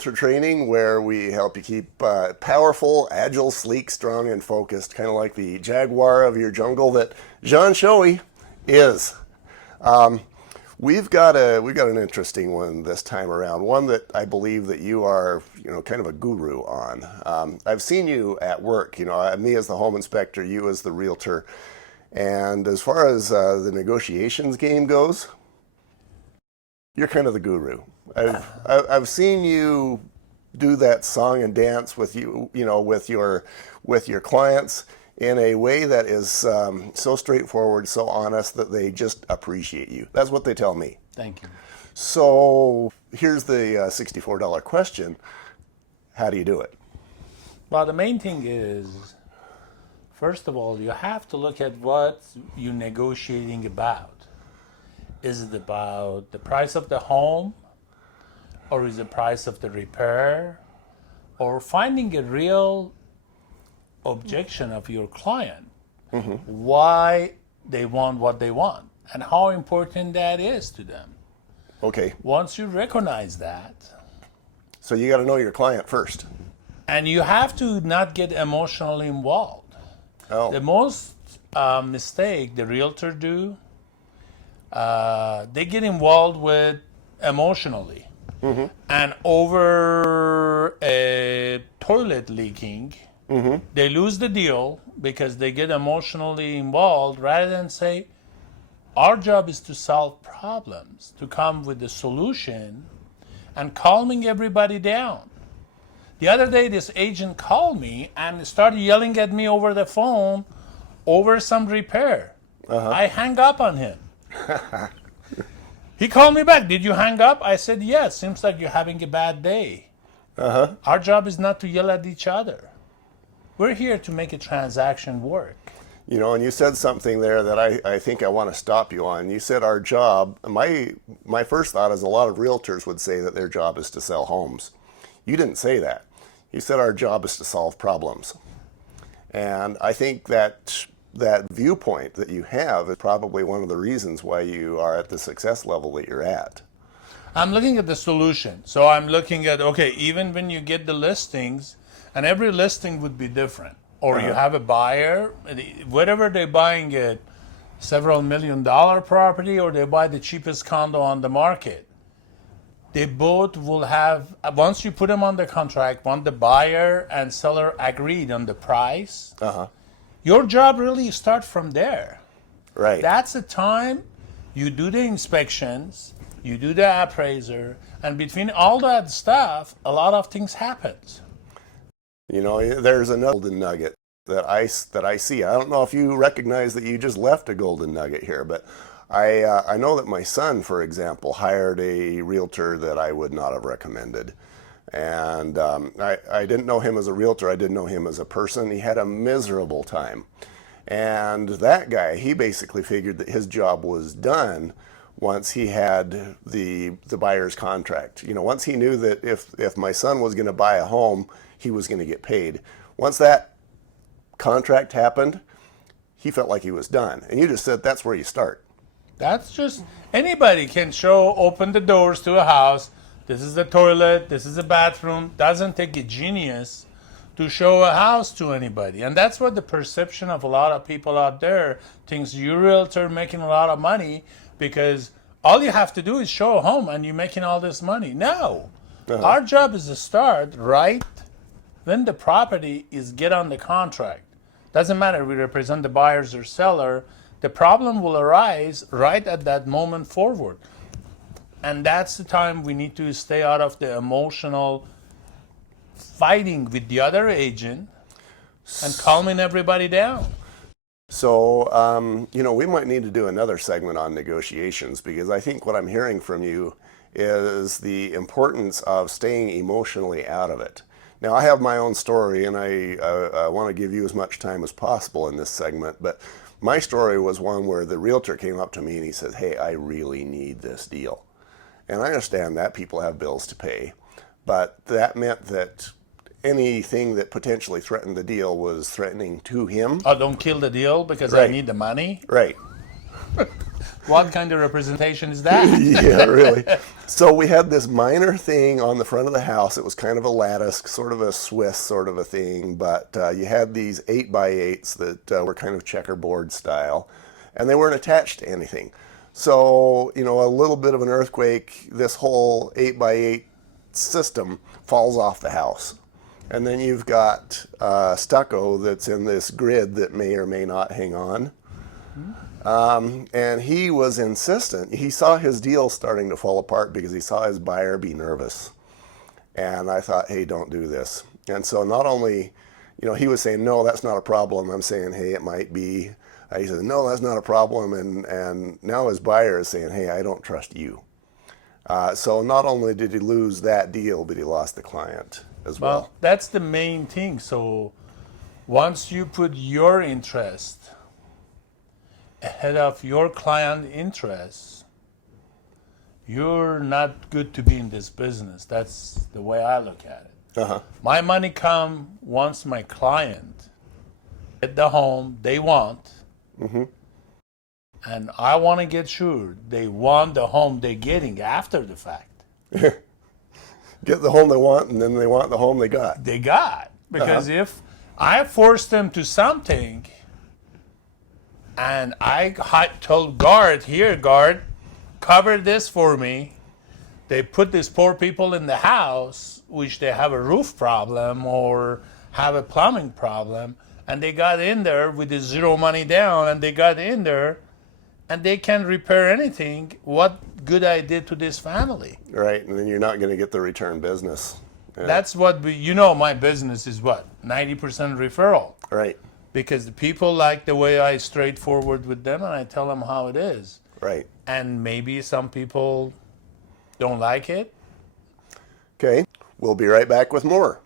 realtor training where we help you keep powerful, agile, sleek, strong, and focused, kind of like the jaguar of your jungle that Jean Shoaee is. We've got an interesting one this time around, one that I believe that you are, kind of a guru on. I've seen you at work, me as the home inspector, you as the realtor. And as far as the negotiations game goes, you're kind of the guru. I've seen you do that song and dance with with your clients in a way that is so straightforward, so honest that they just appreciate you. That's what they tell me. Thank you. So here's the $64 question. How do you do it? Well, the main thing is, first of all, you have to look at what you're negotiating about. Is it about the price of the home? Or is it the price of the repair? Or finding a real objection of your client, why they want what they want, and how important that is to them. Okay. Once you recognize that. So you got to know your client first. And you have to not get emotionally involved. Oh. The most mistake the realtor do, they get involved with emotionally. And over a toilet leaking, they lose the deal because they get emotionally involved rather than say, our job is to solve problems, to come with a solution and calming everybody down. The other day, this agent called me and started yelling at me over the phone over some repair. I hung up on him. He called me back. Did you hang up? I said, yes. Seems like you're having a bad day. Our job is not to yell at each other. We're here to make a transaction work. And you said something there that I think I want to stop you on. You said our job. My first thought is a lot of realtors would say that their job is to sell homes. You didn't say that. You said our job is to solve problems. And I think that viewpoint that you have is probably one of the reasons why you are at the success level that you're at. I'm looking at the solution. So I'm looking at, okay, even when you get the listings, and every listing would be different. Or you have a buyer, whatever they're buying it, several $1 million property, or they buy the cheapest condo on the market. They both will have, once you put them on the contract, once the buyer and seller agreed on the price, your job really starts from there. Right. That's the time you do the inspections, you do the appraiser, and between all that stuff, a lot of things happen. There's another golden nugget that I see. I don't know if you recognize that you just left a golden nugget here, but I know that my son, for example, hired a realtor that I would not have recommended. And I didn't know him as a realtor. I didn't know him as a person. He had a miserable time. And that guy, he basically figured that his job was done once he had the buyer's contract. Once he knew that if my son was going to buy a home, he was going to get paid. Once that contract happened, he felt like he was done. And you just said that's where you start. That's just, anybody can open the doors to a house. This is the toilet, this is the bathroom. Doesn't take a genius to show a house to anybody. And that's what the perception of a lot of people out there thinks you're a realtor making a lot of money because all you have to do is show a home and you're making all this money. No. Our job is to start right when the property is get on the contract. Doesn't matter if we represent the buyers or seller, the problem will arise right at that moment forward. And that's the time we need to stay out of the emotional fighting with the other agent and calming everybody down. So, we might need to do another segment on negotiations because I think what I'm hearing from you is the importance of staying emotionally out of it. Now, I have my own story, and I want to give you as much time as possible in this segment, but my story was one where the realtor came up to me and he said, hey, I really need this deal. And I understand that people have bills to pay, but that meant that anything that potentially threatened the deal was threatening to him. Oh, don't kill the deal because Right. I need the money? Right. What kind of representation is that? Yeah, really. So we had this minor thing on the front of the house. It was kind of a lattice, sort of a Swiss sort of a thing, but you had these 8x8s that were kind of checkerboard style, and they weren't attached to anything. So, you know, a little bit of an earthquake, this whole 8x8 system falls off the house. And then you've got stucco that's in this grid that may or may not hang on. And he was insistent. He saw his deal starting to fall apart because he saw his buyer be nervous. And I thought, hey, don't do this. And so not only, you know, he was saying, no, that's not a problem. I'm saying, hey, it might be. He said, no, that's not a problem. And now his buyer is saying, hey, I don't trust you. So not only did he lose that deal, but he lost the client as well. Well, that's the main thing. So once you put your interest ahead of your client interests, you're not good to be in this business. That's the way I look at it. My money come once my client get the home they want, and I want to get sure they want the home they're getting after the fact. Get the home they want, and then they want the home they got. They got. Because if I force them to something, and I told guard, here, guard, cover this for me. They put these poor people in the house, which they have a roof problem or have a plumbing problem, and they got in there with the zero money down, and they got in there, and they can't repair anything. What good I did to this family? Right, and then you're not going to get the return business. Yeah. That's what you know, my business is what? 90% referral. Right. Because the people like the way I straightforward with them and I tell them how it is. Right. And maybe some people don't like it. Okay, we'll be right back with more.